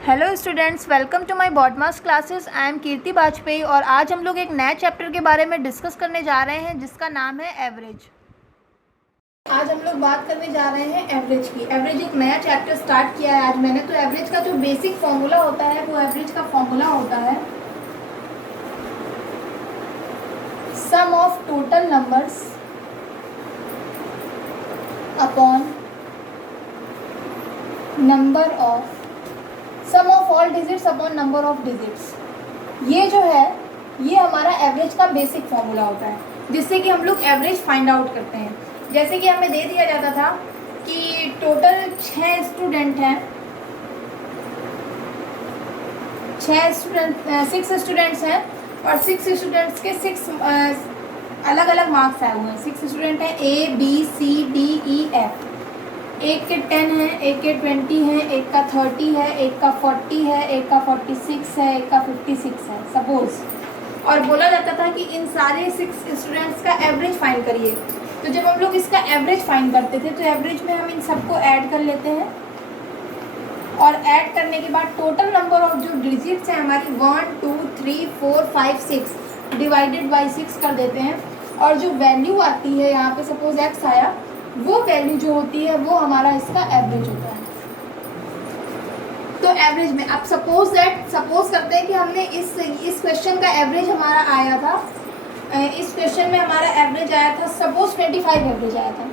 Hello students, welcome to my बॉटमास classes. I am Kirti Vajpayee और आज हम लोग एक नए चैप्टर के बारे में डिस्कस करने जा रहे हैं जिसका नाम है एवरेज। आज हम लोग बात करने जा रहे हैं एवरेज की। एवरेज एक नया चैप्टर स्टार्ट किया है आज मैंने। तो एवरेज का जो बेसिक फॉर्मूला होता है वो एवरेज का फॉर्मूला होता है sum of total numbers upon number of sum of all digits upon number of digits. ये जो है ये हमारा एवरेज का बेसिक फॉर्मूला होता है जिससे कि हम लोग एवरेज फाइंड आउट करते हैं। जैसे कि हमें दे दिया जाता था कि टोटल 6 स्टूडेंट हैं, 6 स्टूडेंट्स हैं और 6 स्टूडेंट्स के 6 अलग अलग मार्क्स आए हुए हैं। 6 स्टूडेंट हैं ABCDEF। एक के 10 है, एक के 20 है, एक का 30 है, एक का 40 है, एक का 46 है, एक का 56 है सपोज। और बोला जाता था कि इन सारे 6 स्टूडेंट्स का एवरेज फाइंड करिए। तो जब हम लोग इसका एवरेज फाइंड करते थे तो एवरेज में हम इन सबको ऐड कर लेते हैं और ऐड करने के बाद टोटल नंबर ऑफ जो डिजिट्स हैं हमारी 1 2 3 4 5 6 डिवाइडेड बाई 6 कर देते हैं। और जो वैल्यू आती है यहाँ पे सपोज x आया, वो वैल्यू जो होती है वो हमारा इसका एवरेज होता है। तो एवरेज में अब सपोज करते हैं कि हमने इस क्वेश्चन का एवरेज हमारा आया था, इस क्वेश्चन में हमारा एवरेज आया था सपोज 25 एवरेज आया था।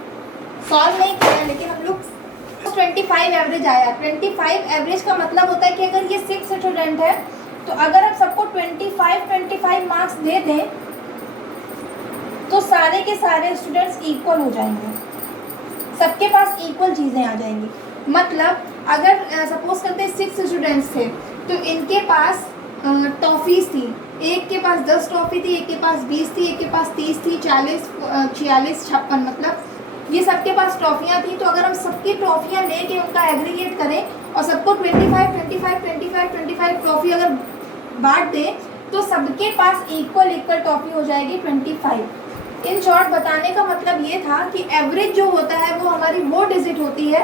सॉल्व नहीं किया लेकिन हम लोग 25 एवरेज आया। 25 एवरेज का मतलब होता है कि अगर ये 6 स्टूडेंट है तो अगर हम सबको 25 मार्क्स दे दें तो सारे के सारे स्टूडेंट्स इक्वल हो जाएंगे, सबके पास इक्वल चीज़ें आ जाएंगी। मतलब अगर सपोज करते हैं 6 स्टूडेंट्स थे तो इनके पास टॉफ़ीज़ थी, एक के पास 10 टॉफ़ी थी, एक के पास 20 थी, एक के पास 30 थी, 40 46 56, मतलब ये सबके पास ट्रॉफियाँ थी। तो अगर हम सबकी ट्रॉफियाँ लेके उनका एग्रीगेट करें और सबको 25 ट्रॉफी अगर बांट दें तो सबके पास इक्वल ट्रॉफी हो जाएगी 25। इन शॉर्ट बताने का मतलब ये था कि एवरेज जो होता है वो हमारी वो डिजिट होती है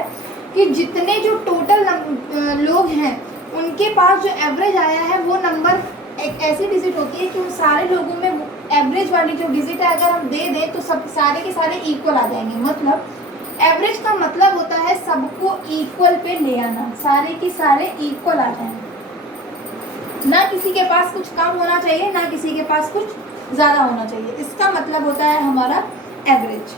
कि जितने जो टोटल लोग हैं उनके पास जो एवरेज आया है वो नंबर एक ऐसी डिजिट होती है कि उन सारे लोगों में एवरेज वाली जो डिजिट है अगर हम दे दें तो सब सारे के सारे इक्वल आ जाएंगे। मतलब एवरेज का मतलब होता है सबको इक्वल पे ले आना, सारे के सारे इक्वल आ जाएंगे। ना किसी के पास कुछ कम होना चाहिए, ना किसी के पास कुछ ज़्यादा होना चाहिए। इसका मतलब होता है हमारा एवरेज।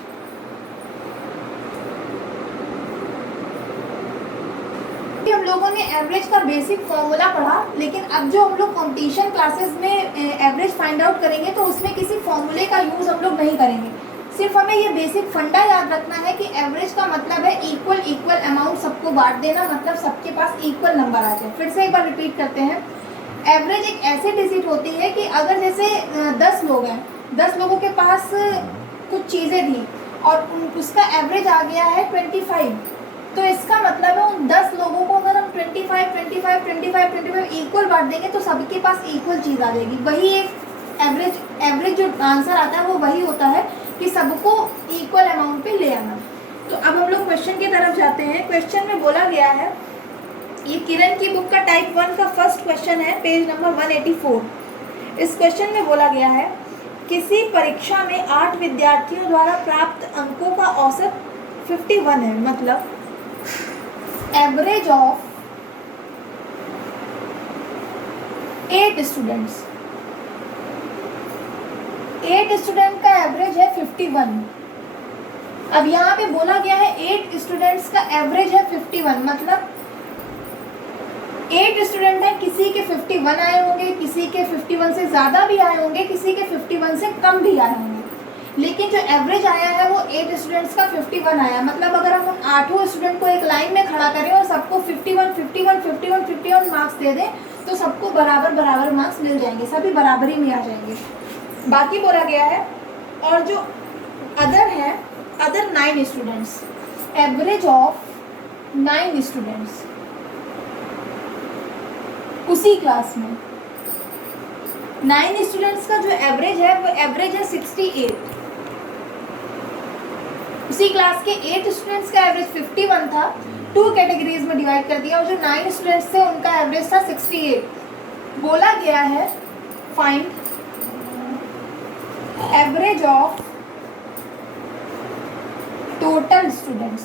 हम लोगों ने एवरेज का बेसिक फॉर्मूला पढ़ा, लेकिन अब जो हम लोग कंपटीशन क्लासेस में एवरेज फाइंड आउट करेंगे तो उसमें किसी फॉर्मूले का यूज़ हम लोग नहीं करेंगे। सिर्फ हमें ये बेसिक फंडा याद रखना है कि एवरेज का मतलब है इक्वल अमाउंट सबको बांट देना, मतलब सबके पास इक्वल नंबर आ जाए। फिर से एक बार रिपीट करते हैं। एवरेज एक ऐसी डिजिट होती है कि अगर जैसे 10 लोग हैं, 10 लोगों के पास कुछ चीज़ें थी और उसका एवरेज आ गया है 25, तो इसका मतलब है उन 10 लोगों को अगर हम 25 इक्वल बांट देंगे तो सबके पास इक्वल चीज़ आ जाएगी। वही एक एवरेज जो आंसर आता है वो वही होता है कि सबको इक्वल अमाउंट पे ले आना। तो अब हम लोग क्वेश्चन की तरफ जाते हैं। क्वेश्चन में बोला गया है, ये किरण की बुक का टाइप 1 का फर्स्ट क्वेश्चन है, पेज नंबर 184। इस क्वेश्चन में बोला गया है किसी परीक्षा में 8 विद्यार्थियों द्वारा प्राप्त अंकों का औसत 51 है। मतलब एवरेज ऑफ 8 स्टूडेंट्स, 8 स्टूडेंट का एवरेज है 51। अब यहाँ पे बोला गया है 8 स्टूडेंट्स का एवरेज है 51, मतलब 8 स्टूडेंट हैं, किसी के 51 आए होंगे, किसी के 51 से ज़्यादा भी आए होंगे, किसी के 51 से कम भी आए होंगे, लेकिन जो एवरेज आया है वो 8 स्टूडेंट्स का 51 आया। मतलब अगर हम 8 स्टूडेंट को एक लाइन में खड़ा करें और सबको 51 मार्क्स दे दें तो सबको बराबर मार्क्स मिल जाएंगे, सभी बराबरी में आ जाएंगे। बाकी बोला गया है और जो other 9 students, average of 9 students उसी क्लास में 9 स्टूडेंट्स का जो एवरेज है वो एवरेज है 68। उसी क्लास के 8 स्टूडेंट्स का एवरेज 51 था 2 कैटेगरीज में डिवाइड कर दिया और जो 9 स्टूडेंट्स थे उनका एवरेज था 68। बोला गया है find average of total students.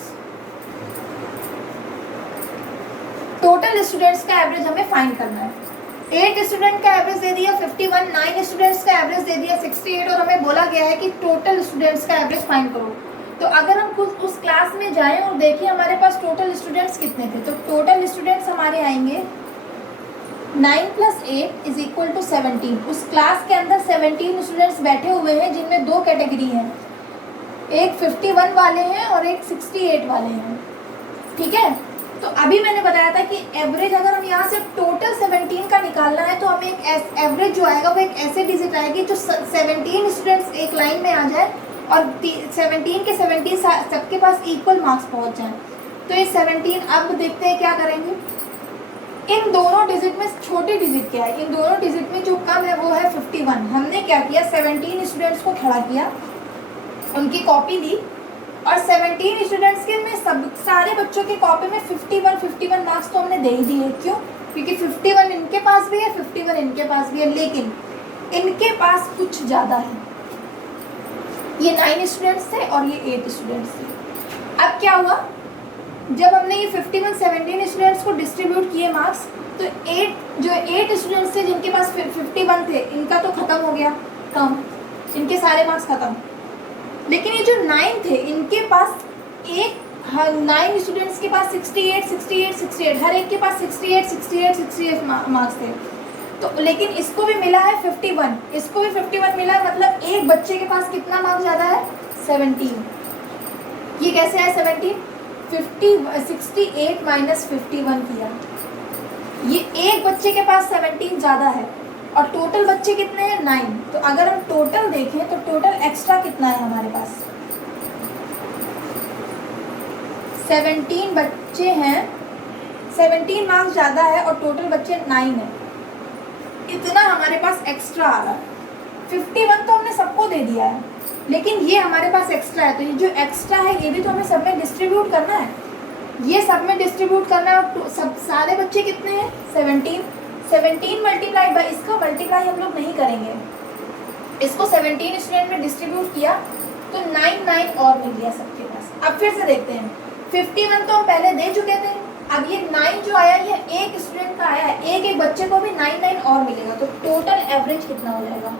Total students का एवरेज हमें फाइंड करना है। 8 स्टूडेंट का एवरेज दे दिया 51, 9 स्टूडेंट्स का एवरेज दे दिया 68 और हमें बोला गया है कि टोटल स्टूडेंट्स का एवरेज फाइंड करो। तो अगर हम कुछ उस क्लास में जाएं और देखें हमारे पास टोटल स्टूडेंट्स कितने थे, तो टोटल स्टूडेंट्स हमारे आएंगे 9 + 8 = 17। उस क्लास के अंदर 17 स्टूडेंट्स बैठे हुए हैं जिनमें 2 कैटेगरी हैं, एक 51 वाले हैं और एक 68 वाले हैं। ठीक है, तो अभी मैंने बताया था कि एवरेज अगर हम यहाँ से टोटल 17 का निकालना है तो हमें एक एवरेज जो आएगा वो एक ऐसे डिजिट आएगी जो 17 स्टूडेंट्स एक लाइन में आ जाए और 17 के 17 सबके पास इक्वल मार्क्स पहुँच जाए। तो ये 17, अब देखते हैं क्या करेंगे। इन दोनों डिजिट में छोटी डिजिट क्या है, इन दोनों डिजिट में जो कम है वो है 51। हमने क्या किया, 17 स्टूडेंट्स को खड़ा किया, उनकी कॉपी ली और 17 स्टूडेंट्स के में सब सारे बच्चों की कॉपी में 51 मार्क्स तो हमने दे ही दिए। क्यों? क्योंकि 51 इनके पास भी है, 51 इनके पास भी है, लेकिन इनके पास कुछ ज़्यादा है। ये 9 स्टूडेंट्स थे और ये 8 स्टूडेंट्स थे। अब क्या हुआ, जब हमने ये 51 17 स्टूडेंट्स को डिस्ट्रीब्यूट किए मार्क्स, तो 8 स्टूडेंट्स थे जिनके पास 51 थे, इनका तो ख़त्म हो गया कम, इनके सारे मार्क्स ख़त्म। लेकिन ये जो 9 थे इनके पास 9 स्टूडेंट्स के पास 68 हर एक के पास 68 मार्क्स थे। तो लेकिन इसको भी मिला है 51, इसको भी 51 मिला है, मतलब एक बच्चे के पास कितना मार्क्स ज़्यादा है, 17। ये कैसे है 17? 68 - 51 किया, ये एक बच्चे के पास 17 ज़्यादा है और टोटल बच्चे कितने हैं, 9। तो अगर हम टोटल देखें तो टोटल एक्स्ट्रा कितना है हमारे पास, 17 बच्चे हैं, 17 मार्क्स ज़्यादा है और टोटल बच्चे 9 है, इतना हमारे पास एक्स्ट्रा आ रहा है। 51 तो हमने सबको दे दिया है, लेकिन ये हमारे पास एक्स्ट्रा है, तो ये जो एक्स्ट्रा है ये भी तो हमें सब में डिस्ट्रीब्यूट करना है, ये सब में डिस्ट्रीब्यूट करना है। और सब सारे बच्चे कितने हैं, 17 मल्टीप्लाई बाई, इसका मल्टीप्लाई हम लोग नहीं करेंगे, इसको 17 स्टूडेंट में डिस्ट्रीब्यूट किया तो 9 और मिल गया सबके पास। अब फिर से देखते हैं, 51 तो हम पहले दे चुके थे, अब ये 9 जो आया ये एक स्टूडेंट का आया है, एक बच्चे को भी 9 और मिलेगा, तो टोटल एवरेज कितना हो जाएगा,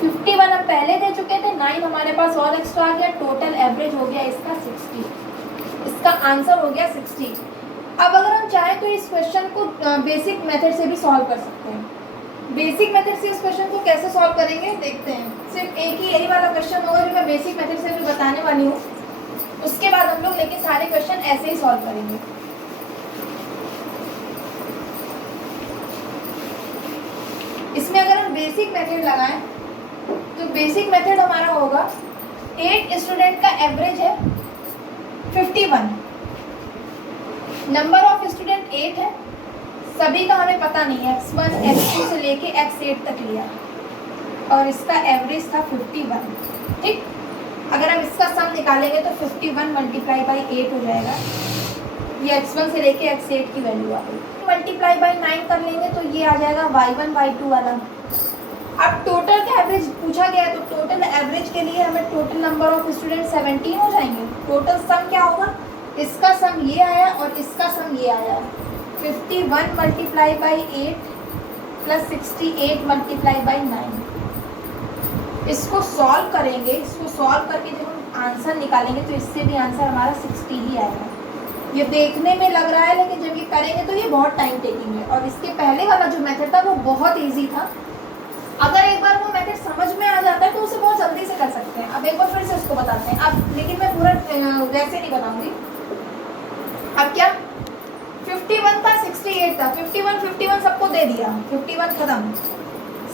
51 हम पहले दे चुके थे, 9 हमारे पास और एक्स्ट्रा आ गया, टोटल एवरेज हो गया इसका 60। इसका आंसर हो गया 60। अब अगर हम चाहें तो इस क्वेश्चन को बेसिक मेथड से भी सॉल्व कर सकते हैं। बेसिक मेथड से इस क्वेश्चन को कैसे सॉल्व करेंगे देखते हैं। सिर्फ एक ही यही वाला क्वेश्चन होगा जो मैं बेसिक मेथड से भी बताने वाली हूँ, उसके बाद हम लोग लेकिन सारे क्वेश्चन ऐसे ही सॉल्व करेंगे। इसमें अगर हम बेसिक मेथड लगाएं तो बेसिक मेथड हमारा होगा, 8 स्टूडेंट का एवरेज है 51, नंबर ऑफ स्टूडेंट 8 है, सभी का हमें पता नहीं है, x1 x2 से लेके x8 तक लिया और इसका एवरेज था 51। ठीक, अगर हम इसका सम निकालेंगे तो 51 × 8 हो जाएगा, ये x1 से लेके x8 की वैल्यू आ गई। मल्टीप्लाई बाई 9 कर लेंगे तो ये आ जाएगा y1 y2 वाला। अब टोटल का एवरेज पूछा गया है, तो टोटल एवरेज के लिए हमें टोटल नंबर ऑफ स्टूडेंट 17 हो जाएंगे। टोटल सम क्या होगा, इसका सम ये आया और इसका सम ये आया, 51 × 8 + 68 × 9। इसको सॉल्व करेंगे, इसको सॉल्व करके जब हम आंसर निकालेंगे तो इससे भी आंसर हमारा 60 ही आएगा। ये देखने में लग रहा है, लेकिन जब ये करेंगे तो ये बहुत टाइम टेकिंग है। और इसके पहले वाला जो मेथड था वो बहुत ईजी था, अगर एक बार वो मेथड समझ में आ जाता है तो उसे बहुत जल्दी से कर सकते हैं। अब एक बार फिर से उसको बताते हैं, अब लेकिन मैं पूरा वैसे नहीं बताऊंगी। अब क्या, 51 था 68 था, 51 सबको दे दिया, 51 खत्म।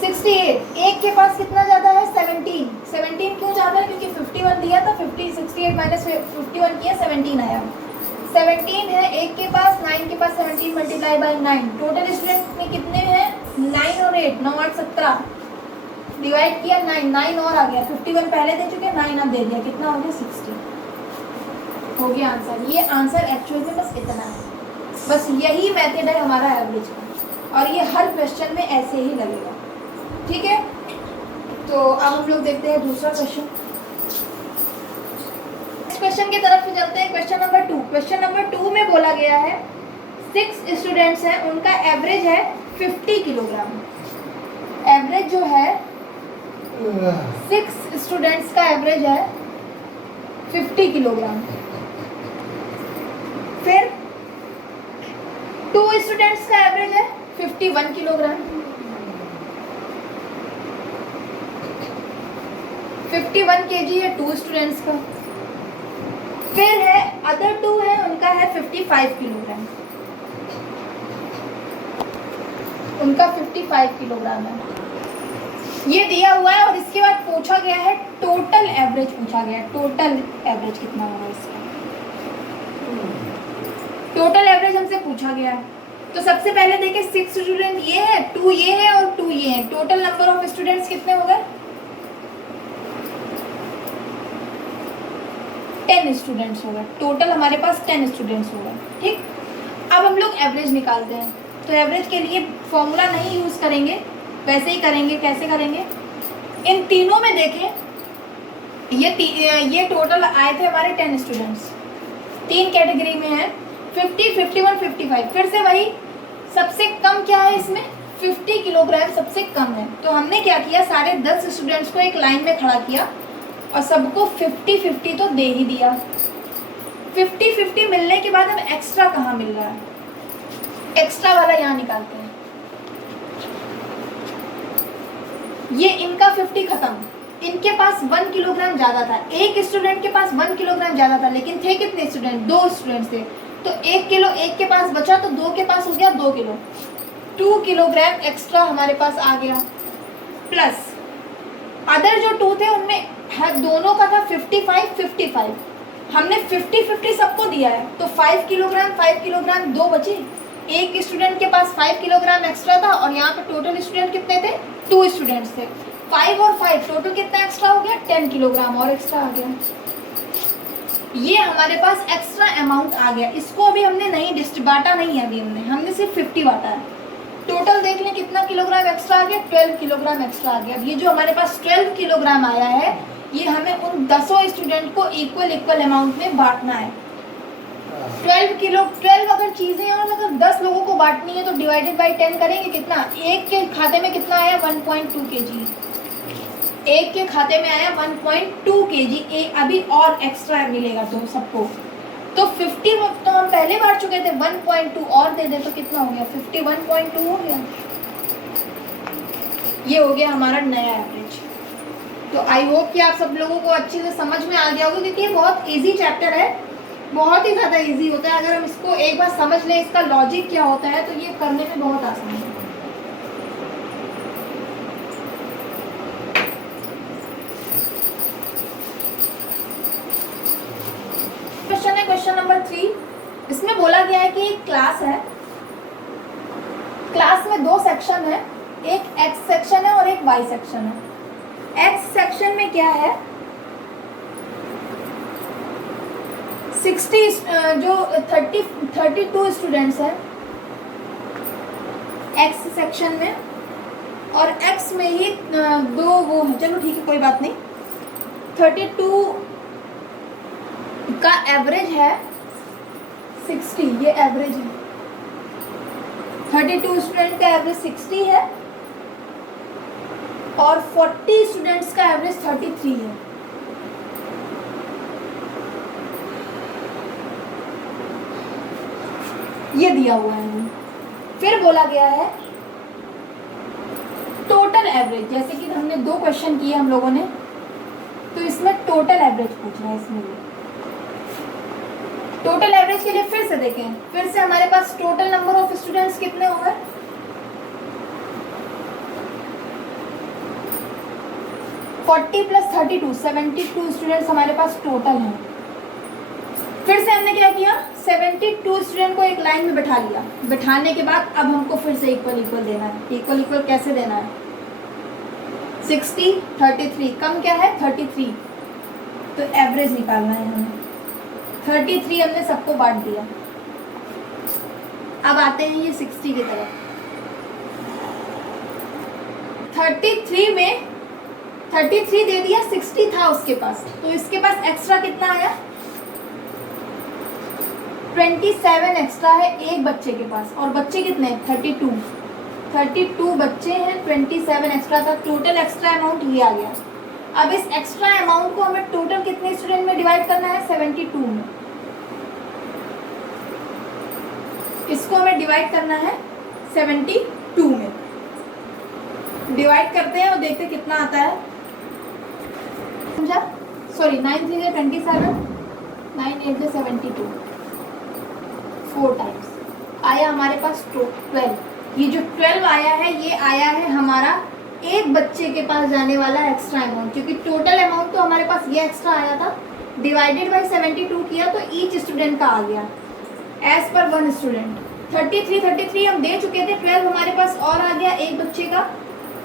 68 एक के पास कितना ज़्यादा है, 17 क्यों ज़्यादा है, क्योंकि 51 दिया था, 68 - 51 किया, 17 आया। 17 है एक के पास, 9 के पास 17 × 9। टोटल स्टूडेंट में कितने हैं, 9 और 8, 9 8 17, डिवाइड किया 9 और आ गया। 51 पहले दे चुके, 9 अब दे दिया, कितना हो गया 60। हो गया आंसर। ये आंसर एक्चुअल में बस इतना है, बस यही मेथड है हमारा एवरेज का, और ये हर क्वेश्चन में ऐसे ही लगेगा। ठीक है, तो अब हम लोग देखते हैं दूसरा क्वेश्चन। इस क्वेश्चन की तरफ से चलते हैं। Question number 2। क्वेश्चन नंबर 2 में बोला गया है 6 स्टूडेंट्स हैं, उनका एवरेज है 50 किलोग्राम। एवरेज जो है 6 स्टूडेंट्स का एवरेज है 50 किलोग्राम। फिर 2 स्टूडेंट्स का एवरेज है 51 किलोग्राम। 51 केजी है 2 स्टूडेंट्स का। फिर है अदर 2 है, उनका है 55 किलोग्राम। उनका 55 किलोग्राम है, ये दिया हुआ है। और इसके बाद पूछा गया है टोटल एवरेज, पूछा गया है टोटल एवरेज कितना होगा इसका। टोटल एवरेज हमसे पूछा गया है। तो सबसे पहले देखिए 6 स्टूडेंट ये है, 2 ये है और 2 ये है। टोटल नंबर ऑफ स्टूडेंट्स कितने हो गए? 10 स्टूडेंट्स हो गए। टोटल हमारे पास 10 स्टूडेंट्स हो गए। ठीक, अब हम लोग एवरेज निकालते हैं। तो एवरेज के लिए फॉर्मूला नहीं यूज करेंगे, वैसे ही करेंगे। कैसे करेंगे? इन तीनों में देखें, ये टोटल आए थे हमारे 10 स्टूडेंट्स। 3 कैटेगरी में है, 50, 51, 55। फिर से वही, सबसे कम क्या है इसमें? 50 किलोग्राम सबसे कम है। तो हमने क्या किया, सारे 10 स्टूडेंट्स को एक लाइन में खड़ा किया और सबको 50-50 तो दे ही दिया। 50-50 मिलने के बाद अब एक्स्ट्रा कहाँ मिल रहा है? एक्स्ट्रा वाला यहाँ निकालते हैं। ये इनका 50 खत्म, इनके पास 1 किलोग्राम ज़्यादा था। एक स्टूडेंट के पास 1 किलोग्राम ज़्यादा था, लेकिन थे कितने स्टूडेंट? 2 स्टूडेंट थे। तो 1 किलो एक के पास बचा, तो 2 के पास हो गया 2 किलो। 2 किलोग्राम एक्स्ट्रा हमारे पास आ गया। प्लस अदर जो 2 थे उनमें दोनों का था 55-55। हमने 50-50 सबको दिया है, तो 5 किलोग्राम 2 बचे। एक स्टूडेंट के पास 5 किलोग्राम एक्स्ट्रा था, और यहाँ पे टोटल स्टूडेंट कितने थे? 2 स्टूडेंट्स थे। 5 और 5 टोटल कितना एक्स्ट्रा हो गया? 10 किलोग्राम और एक्स्ट्रा आ गया। ये हमारे पास एक्स्ट्रा अमाउंट आ गया। इसको अभी हमने नहीं बांटा नहीं है, अभी हमने सिर्फ 50 बांटा है। टोटल देख लें कितना किलोग्राम एक्स्ट्रा आ गया? 12 किलोग्राम एक्स्ट्रा आ गया। अब ये जो हमारे पास 12 किलोग्राम आया है, ये हमें उन 10 स्टूडेंट को इक्वल अमाउंट में बांटना है। 12 अगर चीज़ें और अगर 10 लोगों को बांटनी है, तो डिवाइडेड बाई 10 करेंगे। कितना? एक के खाते में कितना आया? 1.2 kg। एक के खाते में आया 1.2 kg। अभी और एक्स्ट्रा मिलेगा तो सबको। तो 50 तो हम पहले बांट चुके थे, 1.2 और दे दे तो कितना हो गया? 51.2 हो गया। ये हो गया हमारा नया एवरेज। तो आई होप कि आप सब लोगों को अच्छे से समझ में आ गया होगा, क्योंकि ये बहुत इजी चैप्टर है, बहुत ही ज़्यादा इजी होता है। अगर हम इसको एक बार समझ लें, इसका लॉजिक क्या होता है, तो ये करने में बहुत आसान है। क्वेश्चन है क्वेश्चन नंबर 3। इसमें बोला गया है कि एक क्लास है, क्लास में 2 सेक्शन है, एक एक्स सेक्शन है और एक वाई सेक्शन है। एक्स सेक्शन में क्या है? 32 स्टूडेंट्स हैं एक्स सेक्शन में, और एक्स में ही 2 वो हैं। चलो ठीक है, कोई बात नहीं। 32 का एवरेज है 60, ये एवरेज है। 32 स्टूडेंट का एवरेज 60 है, और 40 स्टूडेंट्स का एवरेज 33 है। ये दिया हुआ है। फिर बोला गया है टोटल एवरेज, जैसे कि हमने 2 क्वेश्चन किए हम लोगों ने, तो इसमें टोटल एवरेज पूछना है। इसमें टोटल एवरेज के लिए फिर से देखें, फिर से हमारे पास टोटल नंबर ऑफ स्टूडेंट्स कितने हो गए? 40 + 32 72 स्टूडेंट्स हमारे पास टोटल हैं। फिर से हमने क्या किया? 72 स्टूडेंट को एक लाइन में बैठा लिया। बैठाने के बाद अब हमको फिर से इक्वल देना है। इक्वल कैसे देना है? 60 33, कम क्या है? 33। तो एवरेज निकालना है हमें। 33 हमने सबको बांट दिया। अब आते हैं ये 60 की तरफ। 33 में 33 दे दिया, 60 था उसके पास, तो इसके पास एक्स्ट्रा कितना आया? 27 एक्स्ट्रा है एक बच्चे के पास, और बच्चे कितने हैं? 32 बच्चे हैं, 27 एक्स्ट्रा था, टोटल एक्स्ट्रा अमाउंट ये आ गया। अब इस एक्स्ट्रा अमाउंट को हमें टोटल कितने स्टूडेंट में डिवाइड करना है? 72 में। इसको हमें डिवाइड करना है 72 में। डिवाइड करते हैं और देखते कितना आता है। समझा? सॉरी, 9 3 27, 9 8 72, 4 टाइम्स आया हमारे पास 12। ये जो 12 आया है, ये आया है हमारा एक बच्चे के पास जाने वाला एक्स्ट्रा अमाउंट, क्योंकि टोटल अमाउंट तो हमारे पास ये एक्स्ट्रा आया था, डिवाइडेड बाय 72 किया तो ईच स्टूडेंट का आ गया एज पर वन स्टूडेंट। 33 हम दे चुके थे, 12 हमारे पास और आ गया एक बच्चे का,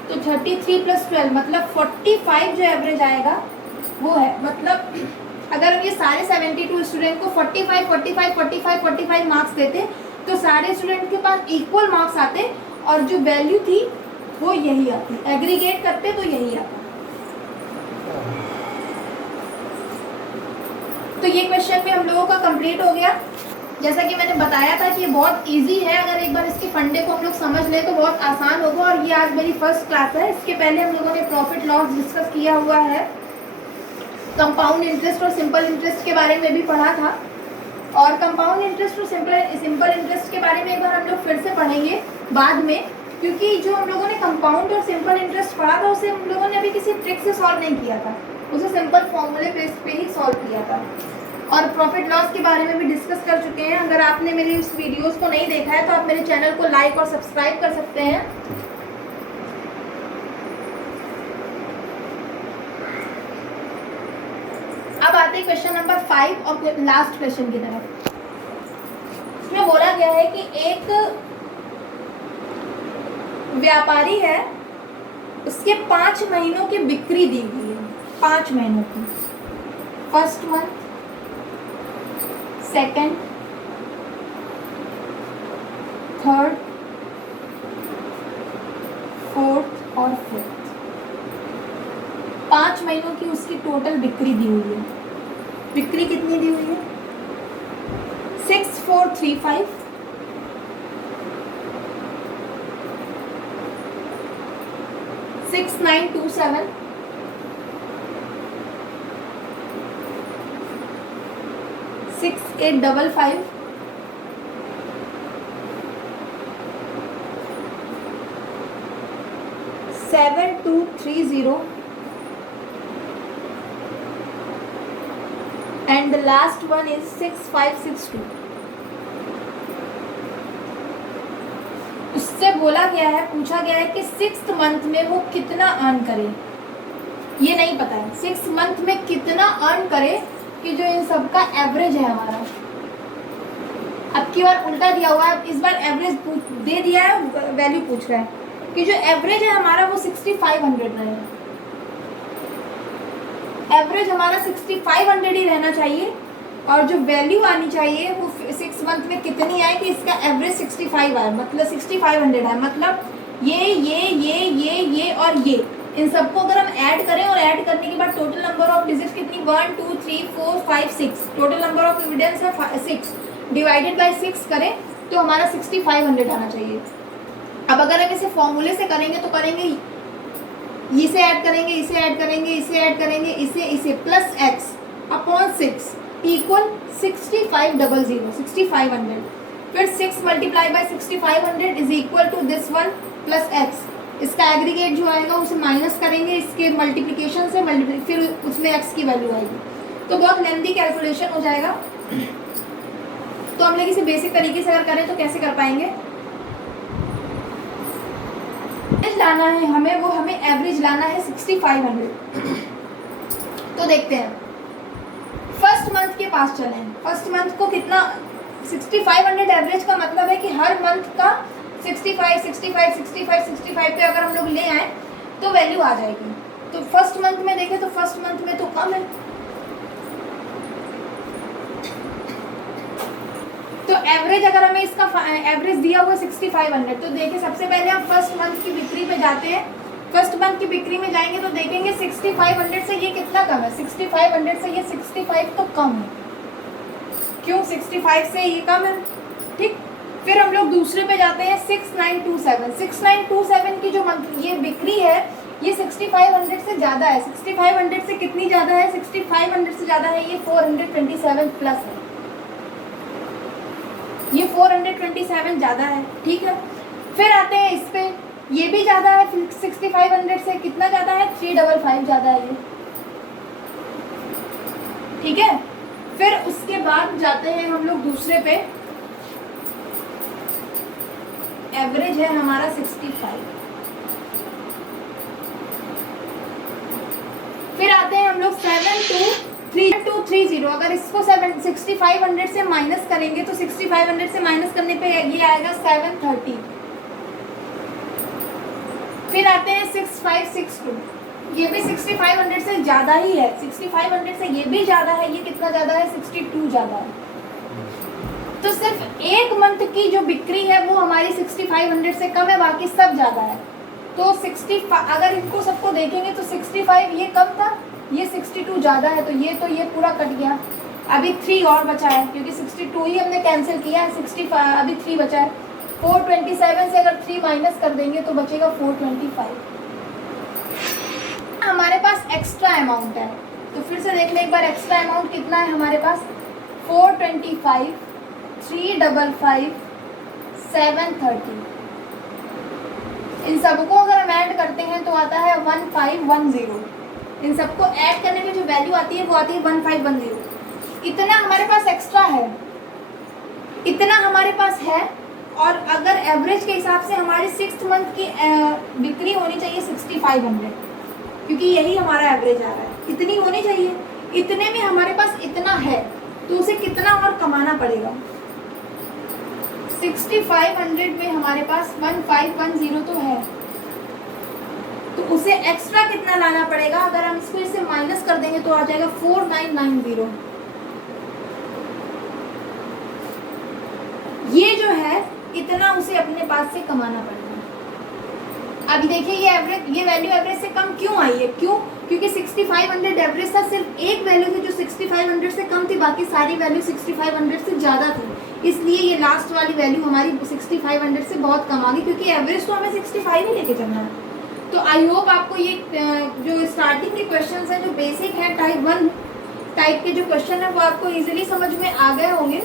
तो 33 + 12 मतलब 45 जो एवरेज आएगा वो है। मतलब अगर हम ये सारे 72 स्टूडेंट को 45 मार्क्स देते तो सारे स्टूडेंट के पास इक्वल मार्क्स आते, और जो वैल्यू थी वो यही आती। एग्रीगेट करते तो यही आता। तो ये क्वेश्चन भी हम लोगों का कंप्लीट हो गया। जैसा कि मैंने बताया था कि ये बहुत इजी है, अगर एक बार इसके फंडे को हम लोग समझ लें तो बहुत आसान होगा। और ये आज मेरी फर्स्ट क्लास है, इसके पहले हम लोगों ने प्रॉफिट लॉस डिस्कस किया हुआ है, कंपाउंड इंटरेस्ट और सिंपल इंटरेस्ट के बारे में भी पढ़ा था, और कंपाउंड इंटरेस्ट और सिंपल इंटरेस्ट के बारे में एक बार हम लोग फिर से पढ़ेंगे बाद में, क्योंकि जो हम लोगों ने कंपाउंड और सिंपल इंटरेस्ट पढ़ा था उसे हम लोगों ने अभी किसी ट्रिक से सॉल्व नहीं किया था, उसे सिंपल फॉर्मूले बेस पे ही सॉल्व किया था। और प्रॉफिट लॉस के बारे में भी डिस्कस कर चुके हैं। अगर आपने मेरी इस वीडियोस को नहीं देखा है तो आप मेरे चैनल को लाइक और सब्सक्राइब कर सकते हैं। अब आते हैं क्वेश्चन नंबर 5 और लास्ट क्वेश्चन की तरफ। इसमें बोला गया है कि एक व्यापारी है, उसके 5 महीनों की बिक्री दी हुई है, 5 महीनों की। First month, second, third, fourth और फिफ्थ, 5 महीनों की उसकी टोटल बिक्री दी हुई है। बिक्री कितनी दी हुई है? 6435, 6927, 6855, 7230, and the last one is 6562। उससे बोला गया है, पूछा गया है कि 6th मंथ में वो कितना अर्न करे। ये नहीं पता है 6 मंथ में कितना अर्न करे, कि जो इन सब का एवरेज है हमारा। अब की बार उल्टा दिया हुआ है, इस बार एवरेज दे दिया है, वैल्यू पूछ रहा है कि जो एवरेज है हमारा वो 6500 रहे। एवरेज हमारा 6500 ही रहना चाहिए, और जो वैल्यू आनी चाहिए वो 6 मंथ में कितनी आए कि इसका एवरेज 65 आए, मतलब 6500 आए। मतलब ये और ये, इन सबको अगर हम ऐड करें और ऐड करने के बाद टोटल नंबर ऑफ डिजिट्स कितनी 1 2 3 4 5 6, टोटल नंबर ऑफ एविडेंस है 6, डिवाइडेड बाय 6 करें तो हमारा 6500 आना चाहिए। अब अगर हम इसे फॉर्मूले से करेंगे तो करेंगे, इसे ऐड करेंगे, इसे ऐड करेंगे, इसे ऐड करेंगे, इसे प्लस x अपॉन 6 इक्वल 6500, 6500। फिर 6 multiply by 6500 is equal to this one plus x। इसका एग्रीगेट जो आएगा उसे माइनस करेंगे इसके मल्टीप्लिकेशन से, फिर उसमें x की वैल्यू आएगी, तो बहुत लेंथी कैलकुलेशन हो जाएगा। तो हम लोग इसे बेसिक तरीके से अगर करें तो कैसे कर पाएंगे? एवरेज लाना है हमें, वो हमें एवरेज लाना है 6500। तो देखते हैं, फर्स्ट मंथ के पास चलें। फर्स्ट मंथ को कितना 6500 एवरेज का मतलब है कि हर मंथ का 65 65 65 65 पे अगर हम लोग ले आए तो वैल्यू आ जाएगी। तो फर्स्ट मंथ में देखें तो फर्स्ट मंथ में तो कम है, तो एवरेज अगर हमें इसका एवरेज दिया हुआ 6500, तो देखिए सबसे पहले हम फर्स्ट मंथ की बिक्री पे जाते हैं। फर्स्ट मंथ की बिक्री में जाएंगे तो देखेंगे 6500 से ये कितना कम है, 6500 से ये 65 तो कम है। क्यों 65 से ये कम है, ठीक। फिर हम लोग दूसरे पे जाते हैं 6927। 6927 की जो ये बिक्री है ये 6500 से ज़्यादा है। 6500 से कितनी ज़्यादा है, 6500 से ज़्यादा है, ये 427 प्लस है, ये 427 ज़्यादा है, ठीक है। फिर आते हैं इस पे, ये भी ज़्यादा है 6500 से, कितना ज़्यादा है, 355 ज़्यादा है ये, ठीक है। फिर उसके बाद जाते हैं हम लोग दूसरे पे, एवरेज है हमारा 65। फिर आते हैं हम लोग 7230। अगर इसको 6500 से माइनस करेंगे तो 6500 से माइनस करने पे ये आएगा 730। फिर आते हैं 6562, ये भी 6500 से ज़्यादा ही है, 6500 से ये भी ज़्यादा है, ये कितना ज़्यादा है, 62 ज़्यादा है। तो सिर्फ एक मंथ की जो बिक्री है वो हमारी 6500 से कम है, बाकी सब ज़्यादा है। तो 65 अगर इनको सबको देखेंगे तो 65 ये कम था, ये 62 ज़्यादा है, तो ये पूरा कट गया। अभी 3 और बचा है क्योंकि 62 ही हमने कैंसिल किया है, 65 अभी 3 बचा है। 427 से अगर 3 माइनस कर देंगे तो बचेगा 425। हमारे पास एक्स्ट्रा अमाउंट है, तो फिर से देख लें एक बार, एक्स्ट्रा अमाउंट कितना है हमारे पास, 425, 355, 730। इन सबको अगर हम ऐड करते हैं तो आता है 1510। इन सबको ऐड करने में जो वैल्यू आती है वो आती है 1510। इतना हमारे पास एक्स्ट्रा है, इतना हमारे पास है। और अगर एवरेज के हिसाब से हमारे 6th मंथ की बिक्री होनी चाहिए 6500, क्योंकि यही हमारा एवरेज आ रहा है, इतनी होनी चाहिए। इतने में हमारे पास इतना है तो उसे कितना और कमाना पड़ेगा। 6500 में हमारे पास 1510 तो है, तो उसे एक्स्ट्रा कितना लाना पड़ेगा। अगर हम इसको इससे माइनस कर देंगे तो आ जाएगा 4990। ये जो है इतना उसे अपने पास से कमाना पड़ेगा। अभी देखिए ये एवरेज, ये वैल्यू एवरेज से कम क्यों आई है, क्यों, क्योंकि 6500 एवरेज था, सिर्फ एक वैल्यू थी जो 6500 से कम थी, बाकी सारी वैल्यू 6500 से ज़्यादा थी। इसलिए ये लास्ट वाली वैल्यू हमारी 6500 से बहुत कम आ गई, क्योंकि एवरेज तो हमें 65 ही लेके चलना है। तो आई होप आपको ये जो स्टार्टिंग के क्वेश्चन हैं जो बेसिक हैं टाइप 1 टाइप के जो क्वेश्चन है वो आपको इजीली समझ में आ गए होंगे।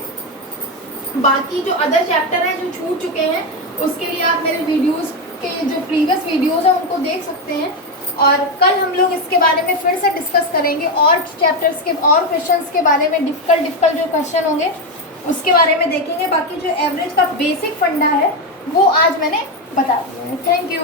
बाकी जो अदर चैप्टर हैं जो छूट चुके हैं उसके लिए आप मेरे वीडियोस के जो प्रीवियस वीडियोस हैं उनको देख सकते हैं। और कल हम लोग इसके बारे में फिर से डिस्कस करेंगे, और चैप्टर्स के और क्वेश्चंस के बारे में, डिफ़िकल्ट जो क्वेश्चन होंगे उसके बारे में देखेंगे। बाकी जो एवरेज का बेसिक फंडा है वो आज मैंने बता दिया है। Thank you.